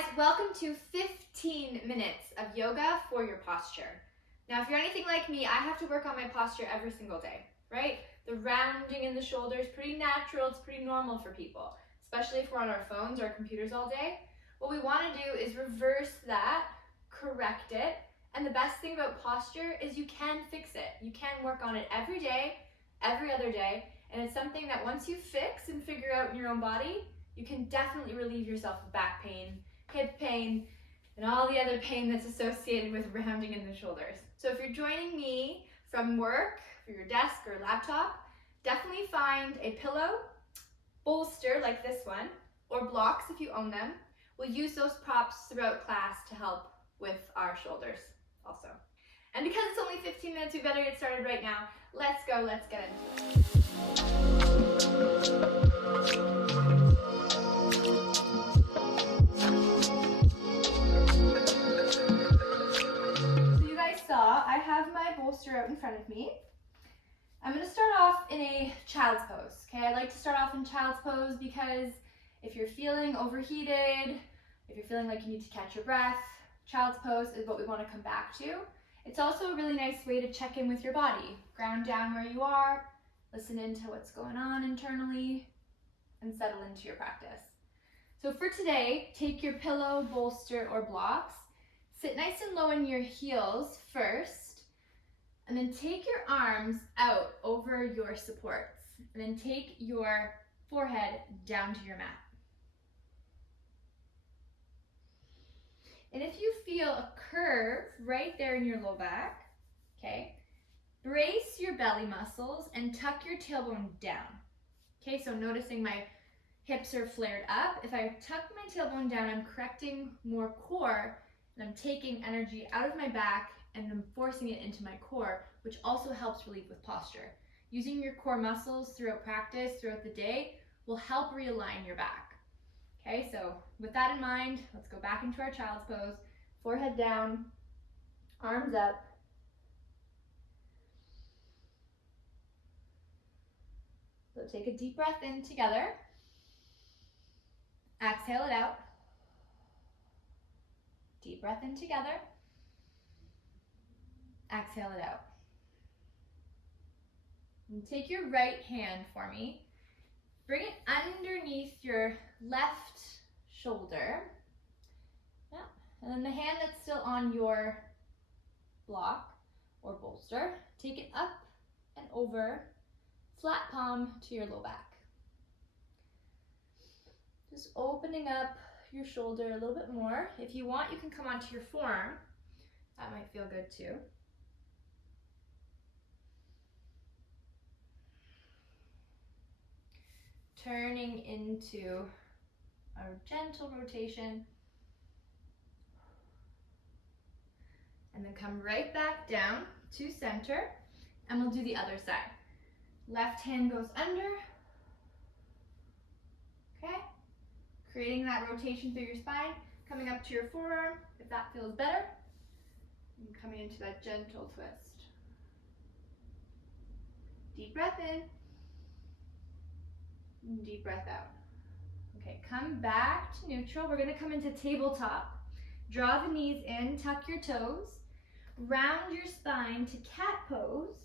guys, welcome to 15 minutes of yoga for your posture. Now, if you're anything like me, I have to work on my posture every single day, right? The rounding in the shoulder is pretty natural, it's pretty normal for people, especially if we're on our phones or our computers all day. What we want to do is reverse that, correct it, and the best thing about posture is you can fix it. You can work on it every day, every other day, and it's something that once you fix and figure out in your own body, you can definitely relieve yourself of back pain, hip pain, and all the other pain that's associated with rounding in the shoulders. So if you're joining me from work, for your desk or laptop, definitely find a pillow, bolster like this one, or blocks if you own them. We'll use those props throughout class to help with our shoulders also. And because it's only 15 minutes, we better get started right now. Let's go, let's get into it. So you guys saw, I have my bolster out in front of me. I'm going to start off in a child's pose, okay? I like to start off in child's pose because if you're feeling overheated, if you're feeling like you need to catch your breath, child's pose is what we want to come back to. It's also a really nice way to check in with your body. Ground down where you are, listen into what's going on internally, and settle into your practice. So for today, take your pillow, bolster, or blocks. Sit nice and low in your heels first, and then take your arms out over your supports, and then take your forehead down to your mat. And if you feel a curve right there in your low back, okay, brace your belly muscles and tuck your tailbone down. Okay, so noticing my hips are flared up. If I tuck my tailbone down, I'm correcting more core, and I'm taking energy out of my back and I'm forcing it into my core, which also helps relieve with posture. Using your core muscles throughout practice, throughout the day, will help realign your back. Okay, so with that in mind, let's go back into our child's pose. Forehead down, arms up. So take a deep breath in together. Exhale it out. Deep breath in together. Exhale it out. And take your right hand for me. Bring it underneath your left shoulder. Yeah. And then the hand that's still on your block or bolster, take it up and over, flat palm to your low back. Just opening up your shoulder a little bit more. If you want, you can come onto your forearm. That might feel good too. Turning into a gentle rotation. And then come right back down to center. And we'll do the other side. Left hand goes under. Okay. Creating that rotation through your spine. Coming up to your forearm, if that feels better. And coming into that gentle twist. Deep breath in. Deep breath out. Okay, come back to neutral. We're going to come into tabletop. Draw the knees in, tuck your toes, round your spine to cat pose,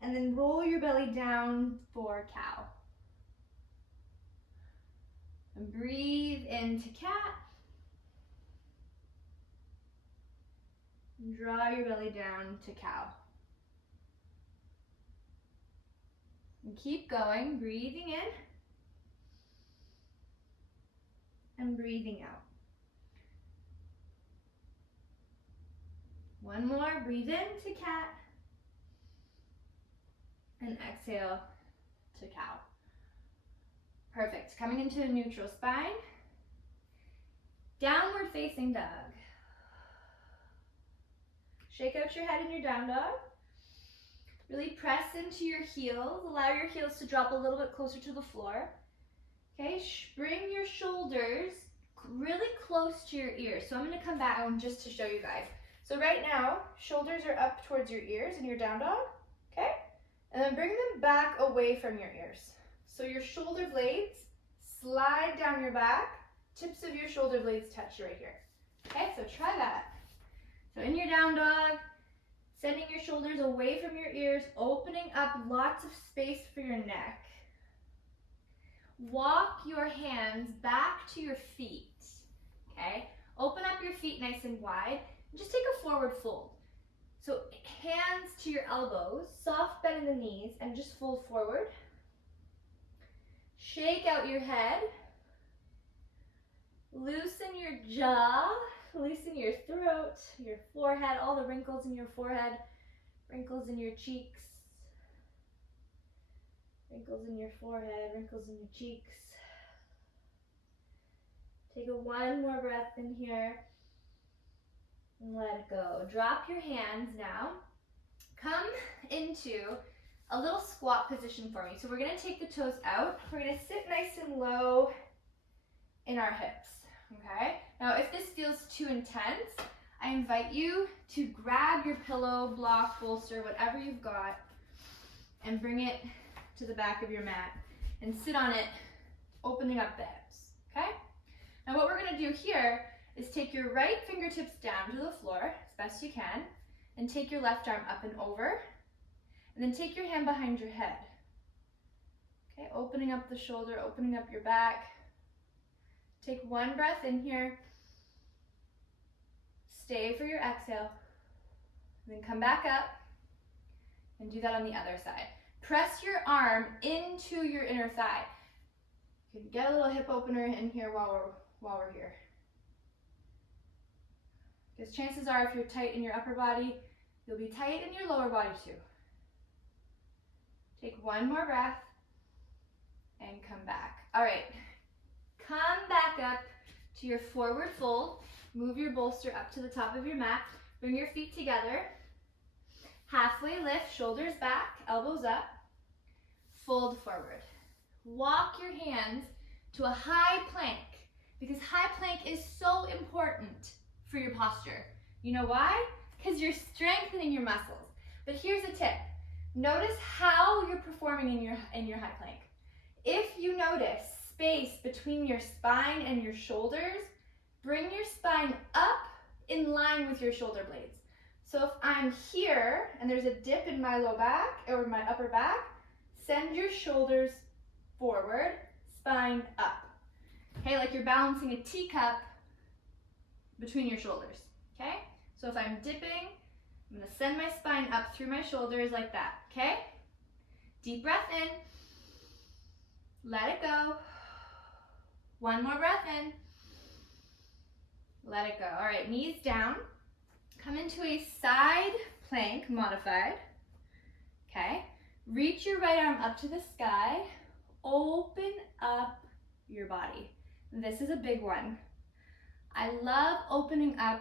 and then roll your belly down for cow. And breathe into cat. And draw your belly down to cow. And keep going, breathing in and breathing out. One more, breathe in to cat and exhale to cow. Perfect, coming into a neutral spine. Downward facing dog. Shake out your head in your down dog. Really press into your heels. Allow your heels to drop a little bit closer to the floor. Okay, bring your shoulders really close to your ears. So I'm going to come back just to show you guys. So right now, shoulders are up towards your ears in your down dog. Okay, and then bring them back away from your ears. So your shoulder blades slide down your back. Tips of your shoulder blades touch right here. Okay, so try that. So in your down dog, sending your shoulders away from your ears, opening up lots of space for your neck. Walk your hands back to your feet, okay? Open up your feet nice and wide, and just take a forward fold. So hands to your elbows, soft bend in the knees, and just fold forward. Shake out your head. Loosen your jaw, loosen your throat, your forehead, all the wrinkles in your forehead, wrinkles in your cheeks, wrinkles in your forehead, wrinkles in your cheeks. Take one more breath in here and let it go. Drop your hands now. Come into a little squat position for me. So we're going to take the toes out. We're going to sit nice and low in our hips. Okay, now if this feels too intense, I invite you to grab your pillow, block, bolster, whatever you've got, and bring it to the back of your mat and sit on it, opening up the hips, okay? Now what we're gonna do here is take your right fingertips down to the floor as best you can, and take your left arm up and over, and then take your hand behind your head. Okay, opening up the shoulder, opening up your back. Take one breath in here, stay for your exhale, and then come back up and do that on the other side. Press your arm into your inner thigh. You can get a little hip opener in here while we're here. Because chances are if you're tight in your upper body, you'll be tight in your lower body too. Take one more breath and come back. All right. Come back up to your forward fold. Move your bolster up to the top of your mat. Bring your feet together. Halfway lift, shoulders back, elbows up. Fold forward. Walk your hands to a high plank, because high plank is so important for your posture. You know why? Because you're strengthening your muscles. But here's a tip. Notice how you're performing in your high plank. If you notice space between your spine and your shoulders, bring your spine up in line with your shoulder blades. So if I'm here and there's a dip in my low back or my upper back, send your shoulders forward, spine up. Okay, like you're balancing a teacup between your shoulders. Okay, so if I'm dipping, I'm gonna send my spine up through my shoulders like that. Okay, deep breath in, let it go. One more breath in. Let it go. All right, knees down. Come into a side plank, modified. Okay. Reach your right arm up to the sky. Open up your body. This is a big one. I love opening up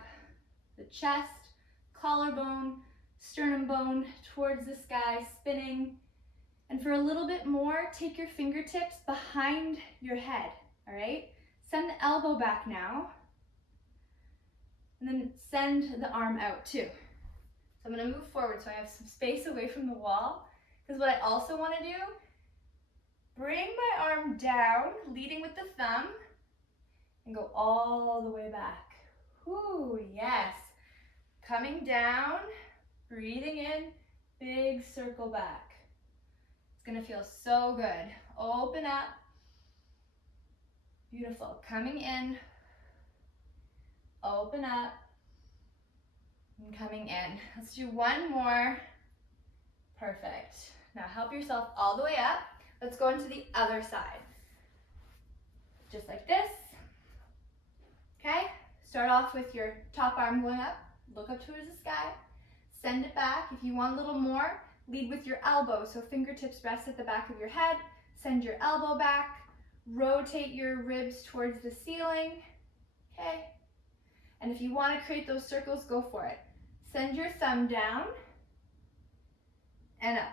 the chest, collarbone, sternum bone towards the sky, spinning. And for a little bit more, take your fingertips behind your head. All right, send the elbow back now, and then send the arm out too. So I'm gonna move forward so I have some space away from the wall, because what I also wanna do, bring my arm down, leading with the thumb, and go all the way back. Whoo, yes. Coming down, breathing in, big circle back. It's gonna feel so good. Open up. Beautiful. Coming in, open up, and coming in. Let's do one more. Perfect. Now help yourself all the way up. Let's go into the other side. Just like this. Okay? Start off with your top arm going up. Look up towards the sky. Send it back. If you want a little more, lead with your elbow. So fingertips rest at the back of your head. Send your elbow back. Rotate your ribs towards the ceiling, okay? And if you want to create those circles, go for it. Send your thumb down and up.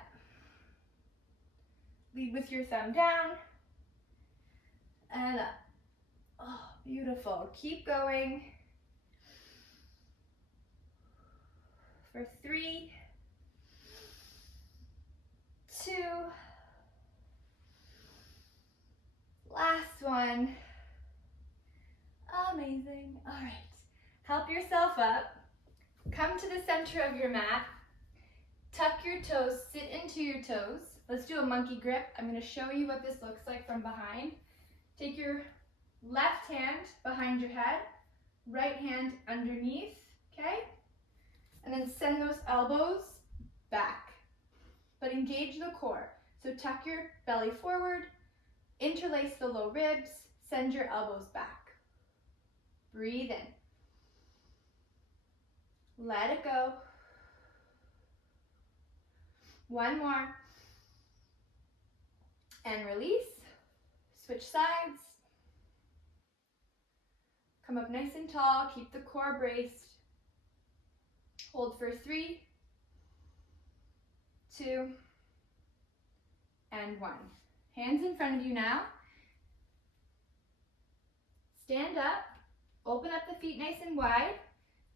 Lead with your thumb down and up. Oh, beautiful. Keep going. For 3, 2, last one. Amazing. All right. Help yourself up. Come to the center of your mat. Tuck your toes, sit into your toes. Let's do a monkey grip. I'm going to show you what this looks like from behind. Take your left hand behind your head, right hand underneath, okay? And then send those elbows back, but engage the core. So tuck your belly forward, interlace the low ribs, send your elbows back. Breathe in. Let it go. One more. And release. Switch sides. Come up nice and tall. Keep the core braced. Hold for 3, 2, and 1. Hands in front of you now. Stand up. Open up the feet nice and wide.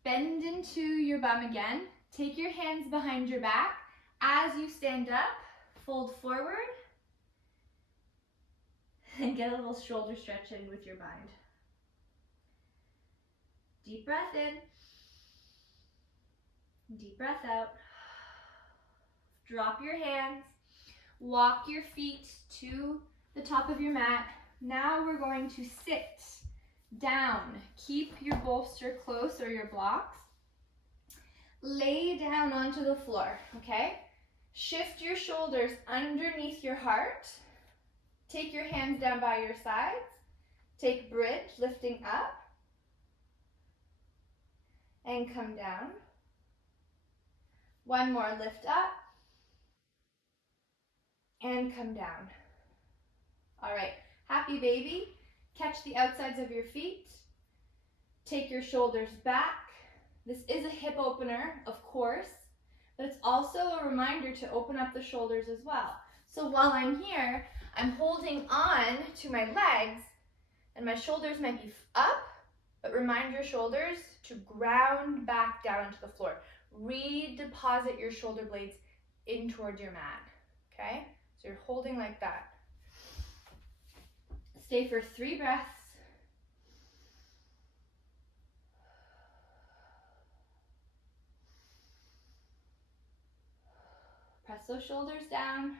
Bend into your bum again. Take your hands behind your back. As you stand up, fold forward. And get a little shoulder stretch in with your mind. Deep breath in. Deep breath out. Drop your hands. Walk your feet to the top of your mat. Now we're going to sit down. Keep your bolster close, or your blocks. Lay down onto the floor, okay? Shift your shoulders underneath your heart. Take your hands down by your sides. Take bridge, lifting up. And come down. One more, lift up. And come down. All right, happy baby. Catch the outsides of your feet. Take your shoulders back. This is a hip opener, of course, but it's also a reminder to open up the shoulders as well. So while I'm here, I'm holding on to my legs, and my shoulders might be up, but remind your shoulders to ground back down into the floor. Redeposit your shoulder blades in towards your mat, okay? So you're holding like that. Stay for 3 breaths. Press those shoulders down.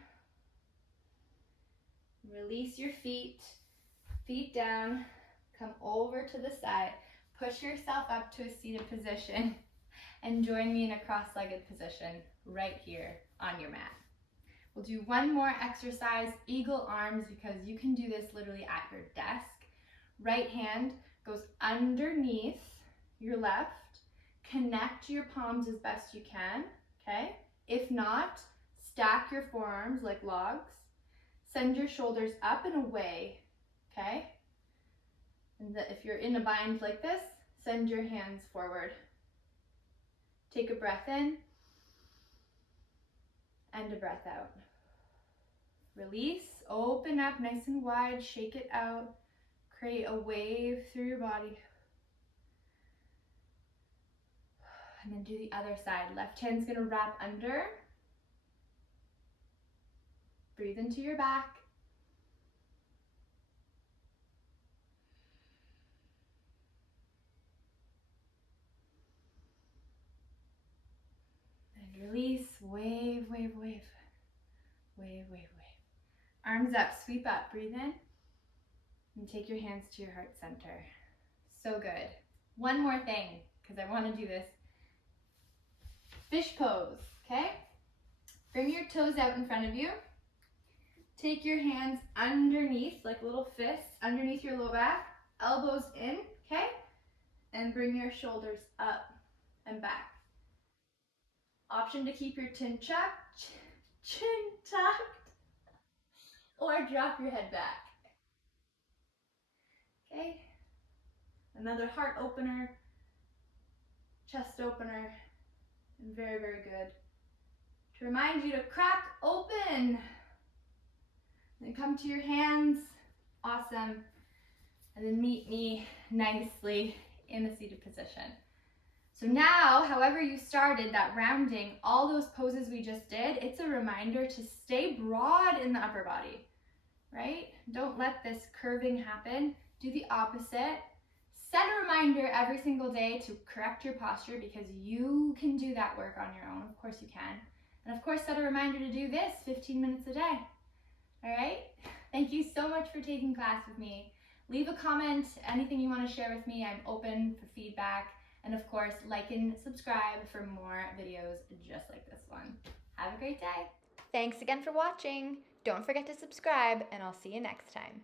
Release your feet. Feet down. Come over to the side. Push yourself up to a seated position and join me in a cross-legged position right here on your mat. We'll do one more exercise, eagle arms, because you can do this literally at your desk. Right hand goes underneath your left. Connect your palms as best you can, okay? If not, stack your forearms like logs. Send your shoulders up and away, okay? And if you're in a bind like this, send your hands forward. Take a breath in and a breath out. Release, open up nice and wide, shake it out. Create a wave through your body. And then do the other side. Left hand's gonna wrap under. Breathe into your back. And release, wave, wave, wave. Wave, wave, wave. Arms up, sweep up, breathe in. And take your hands to your heart center. So good. One more thing, because I want to do this. Fish pose, okay? Bring your toes out in front of you. Take your hands underneath, like little fists, underneath your low back. Elbows in, okay? And bring your shoulders up and back. Option to keep your chin tucked, or drop your head back. Okay? Another heart opener, chest opener, and very, very good. To remind you to crack open. Then come to your hands. Awesome. And then meet me nicely in the seated position. So now, however you started that rounding, all those poses we just did, it's a reminder to stay broad in the upper body. right? Don't let this curving happen. Do the opposite. Set a reminder every single day to correct your posture because you can do that work on your own. Of course you can. And of course, set a reminder to do this 15 minutes a day. All right? Thank you so much for taking class with me. Leave a comment, anything you want to share with me. I'm open for feedback. And of course, like and subscribe for more videos just like this one. Have a great day. Thanks again for watching. Don't forget to subscribe, and I'll see you next time.